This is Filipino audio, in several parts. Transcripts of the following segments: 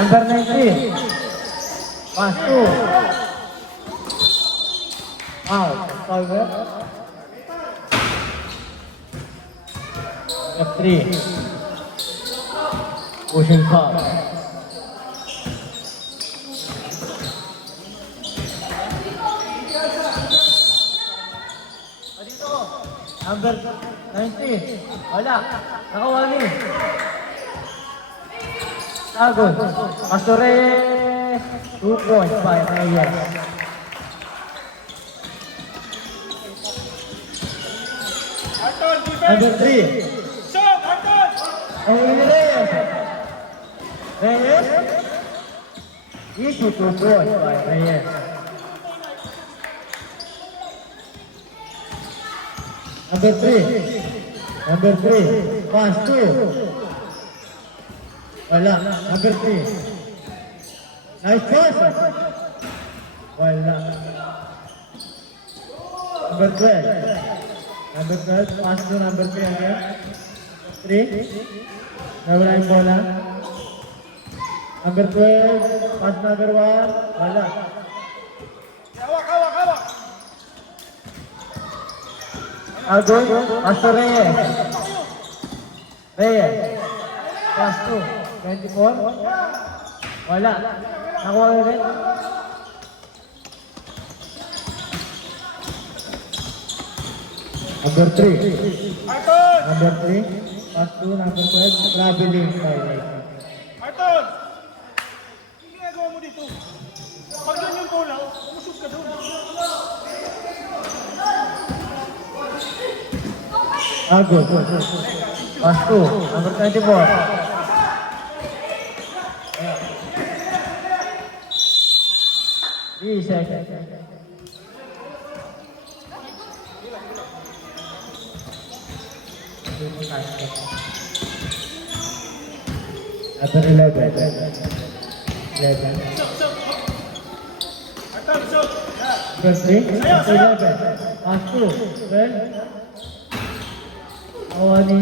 Number 19. Pass 2. Out. Solver. F3. Pushing foul. Number 19. Wala. Nakawali. Tagon. Pastor 2 points by Reyes. Number 3. Reyes. Reyes. Easy 2 points by Reyes. Number 3. Number 3. Pass 2. Wala. Number 3. Nice pass. Wala. Number 12. Number 12. Pass to number 3 again. 3. Nawala yung bola. Number 12. Pass number 1. Wala. Agon. Pass to Reyes. Reyes. Pass 2. 24. Wala. Nakuha ulit. Number 3. Number 3. Pass 2. Number 12. Traveling. Arton! Hindi ginagawa mo dito. Pag yan yung bola, umusog ka doon. Agon. Pass 2. Number 24. Second. Number 11. 11. Arton, so! Number 3. Number 11. Pass 2. 12. Awani.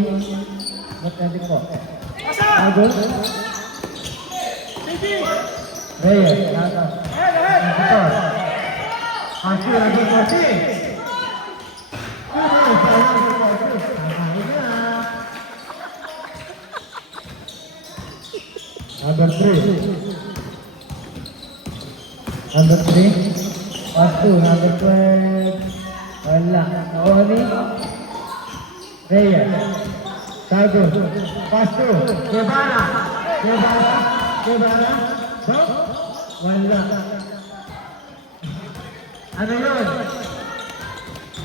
Number 24. Agon. Reyes. Nata. Hasil lagi masih. Number 3. Number 3. Pass 2. Number 12. Wala. Oh ni. Reyes. Sago. Pass 2. Kebana. So. Wala. Ano yun?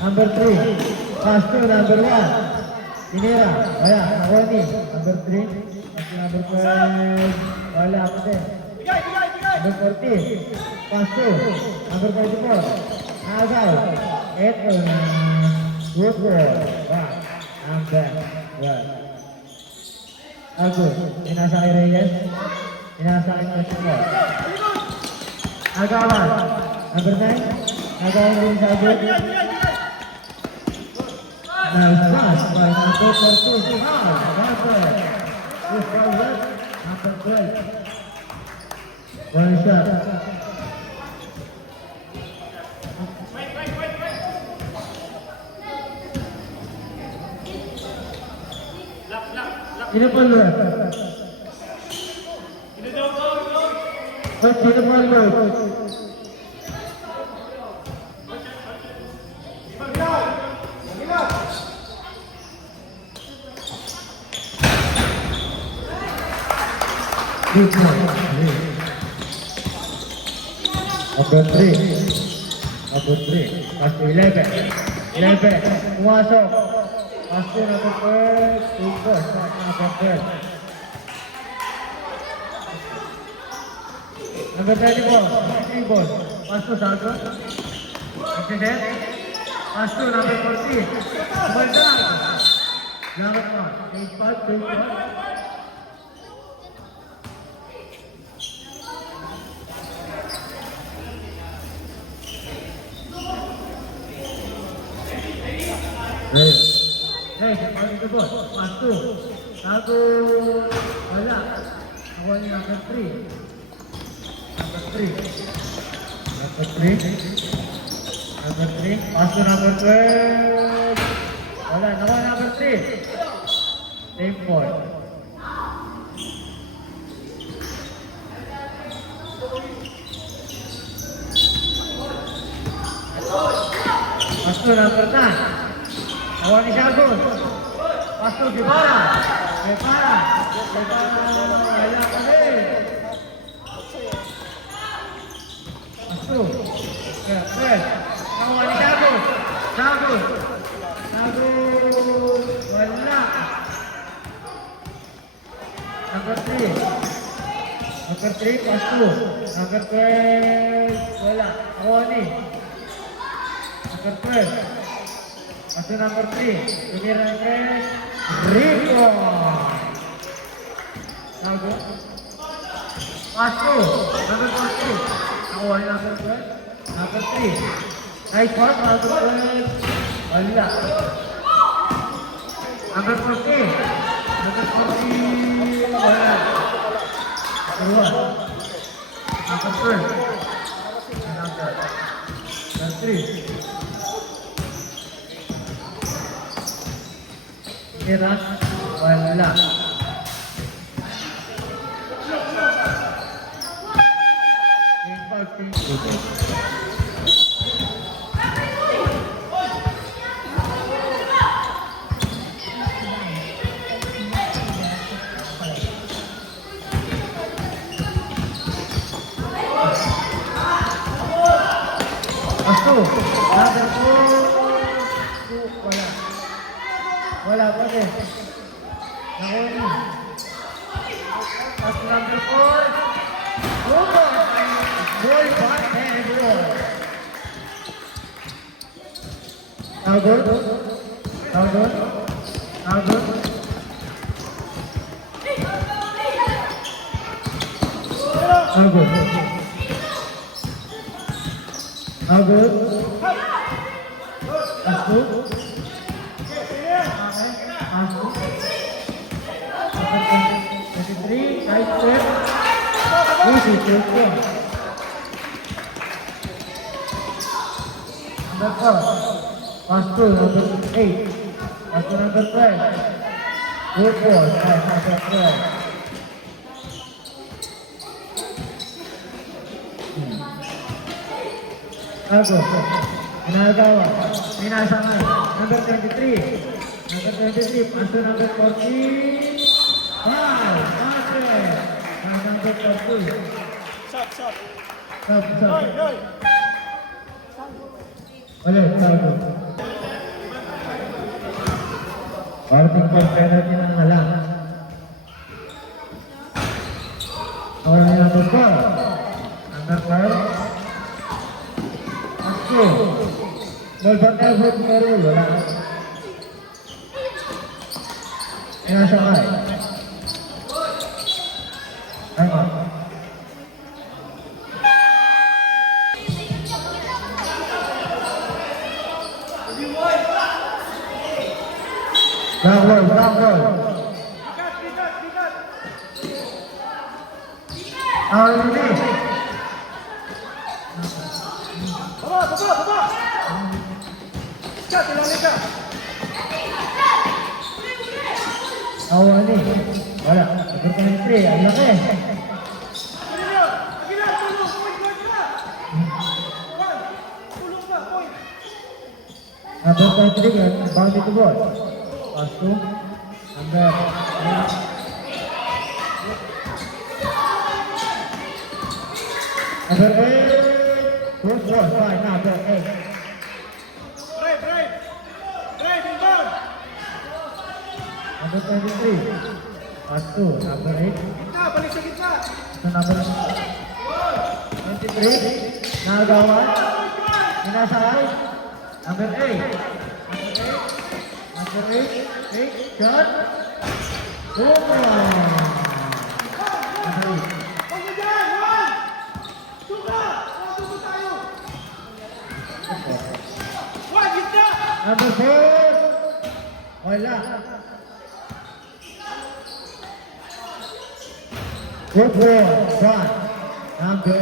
Number 3. Pass to number 1. Tinira. Wala. Ako ni. Number 3. Pass to number 12. Wala ako din. Number 14. Pass to. Number 24. Agaw. Ito na. Good ball. Back. Number 12. Agud. Inasa kay Reyes. Inasa kay 24. Agawan. Number 9. Agawan din sa Agud. Nice pass by number 14. Number 12. One shot. Sino po Lord? Sino po Lord? Number 3. Number 3. Pass to 11. 11. Pumasok. Pass to number 12. Number 12. Number 34. Ball. Pass to Sarko. Accident. Pass to number 14. Ball down. Lamat pa. Take part. Hey, pass the ball. Pass to. Wala. Awal number 3. Number 3. Number 3. Number 3. Pass to number 12. Wala. Nakuha number 3. Same ball. Pass to number 9. Nakuha ni Shagun. Pass to Guevara. Guevara. Wala pa rin. Pass to. Well. Nakuha ni Shagun. Shagun. Shagun. Wala. Number 3. Number 3, pass to. Number 12. Wala. Nakuha ni. Number 12. Pass to number 3. Tumira ng press. Rico. Shagun. Pass to. Number 14. Nakuha ni number 12. Number 3. Nice pass. Number 12. Wala. Number 14. Number 14. Wala. Number 1. Number 12. Number 3. Kira. Wala. Pasto, number 4. Wala. Wala pa din. Nakuha ni. Pasto number 4. Ball. Ball back and ball. Now good. Now good. Now good. Now good. Now good. That's good. That's good. 23, tight step. Easy, take care. Number 4. Pass to number 8. Pass to number 12. Good ball. Nice, number 12. Bago. Ginagawa. Minasangay. Number 23. Number 23. Pass to number 14. Wow! Patrick! Number 14. Shot, shot. Stop. Yoy, yoy. Ulit, bago. Parting for penalty ng halang. Or number 4. Number 4. Ball back na foot pero wala. Sinasakay. Tama. Back roll. Bigat. Already. Baba. Shot, ilalim ka. Awa ni. Wala. Number 23. Ang laki. Aguilar, tulong. Point guard ka. One. Tulong ka, point. Number 23. Bounty to ball. Pass to. Number 8. Number 8. Good ball. Fine. Number 8. Drive, inbound. Number 23. Pass to number 8. Gitna, balik sa gitna. So number 23. Nagawa. Sinasakay. Number 8. Number 8. Shot. Boom! Number 8. Huwag mo dyan, one. Tuka. Tuka tayo. One, gitna. Number 4. Wala. Good ball. One. number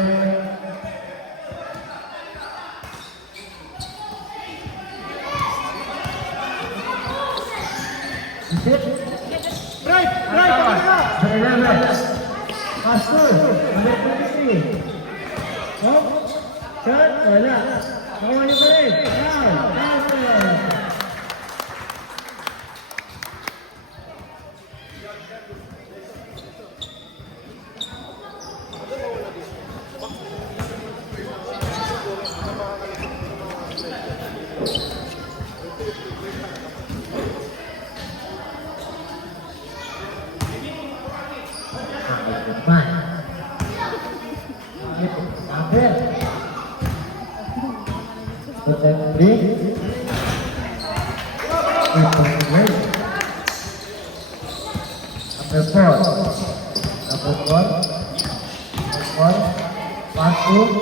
6. Right, right, Number 11. Pass to number 23. Oh, shot, wala. Nakuha niyo pa rin.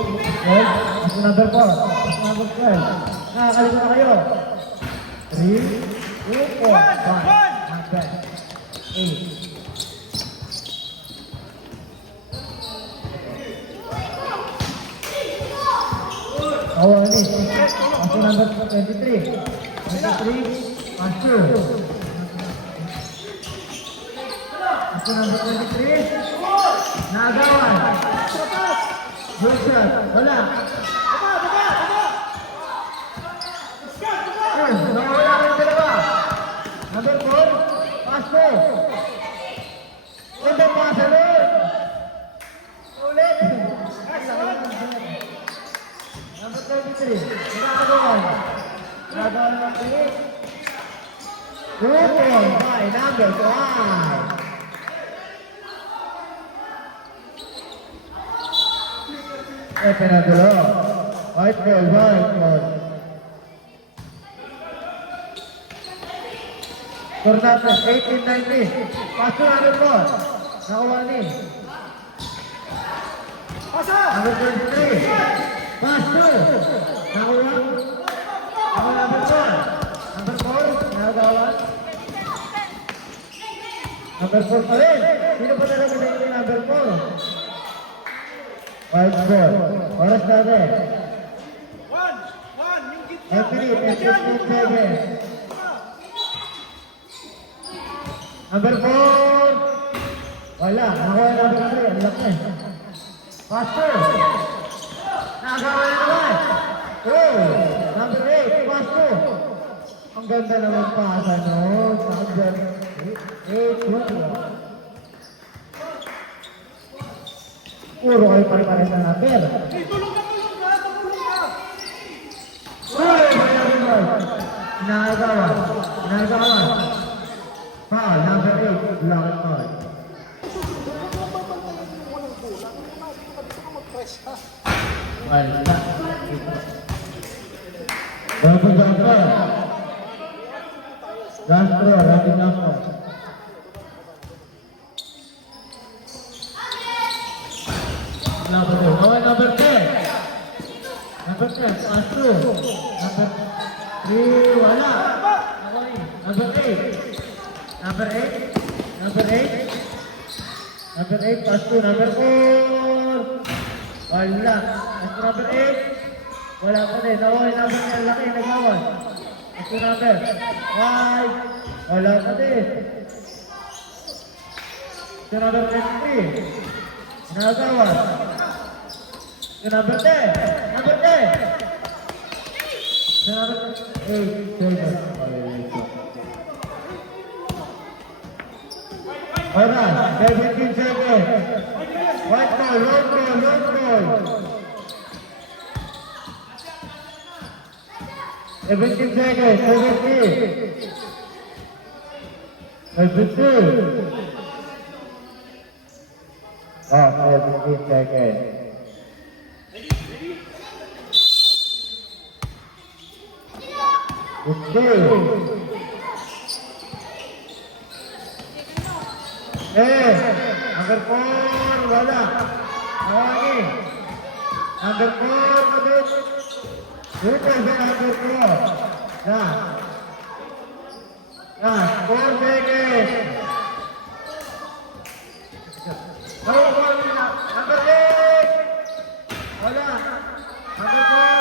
Foul. Number 4. Number 12. Nakakalito na kayo. 3, 2, 4, 5. Number 8. Awali. Paso number 23. 23. Paso. Paso number 23. Nagawan. Good shot. Wala. Nawala ng dalawa. Number 4. Paso. Number paso. Ulit. Number 33. Nagkakagawan. Nagkagawan ng 3. 2 point by number 5. Penagulo. White ball, white ball. Cornates, 18-19. Paso number 4. Nakuha ni. Pasa! Number 23. Paso. Nakuha. Nakuha number 4. Number 4. Nagawa. Number 4 pa rin. Sino pa talaga yung number 4? White ball. Oras natin. 1. Yung gitna. Anthony, 15 seconds. Number 4. Wala. Nakuha number 3. Ang laki. Faster. Nagawa na naman. Oh. Number 8. Faster. Ang ganda naman pasa, no? Number 8. Puro kayo pare-pare sa number. Hey, tulong ka! Uy! Nagawa. Foul, number 8. Blocked foul. Wala. Double jumper. Gastro, rapid jumper. Number 2. Number 10. Number 10. Astro. Number 3. Wala. Number 8. Number 8. Number 8. Number 8. Astro. Number 4. Wala. Astro number 8. Wala pa din. Nawawin number niya. Laki. Nagawan. Astro number 5. Wala pa din. Astro number 23. Nagawan. Number 10. Number 10. Number 8. Alright, 17 seconds. White ball, long ball. 17 seconds, 17. 17. Oh, 17 seconds. Number 4, wala. Nawagi. Number 4, mabit. Dito sa number 4. Last 4 seconds. Number 8. Number 4.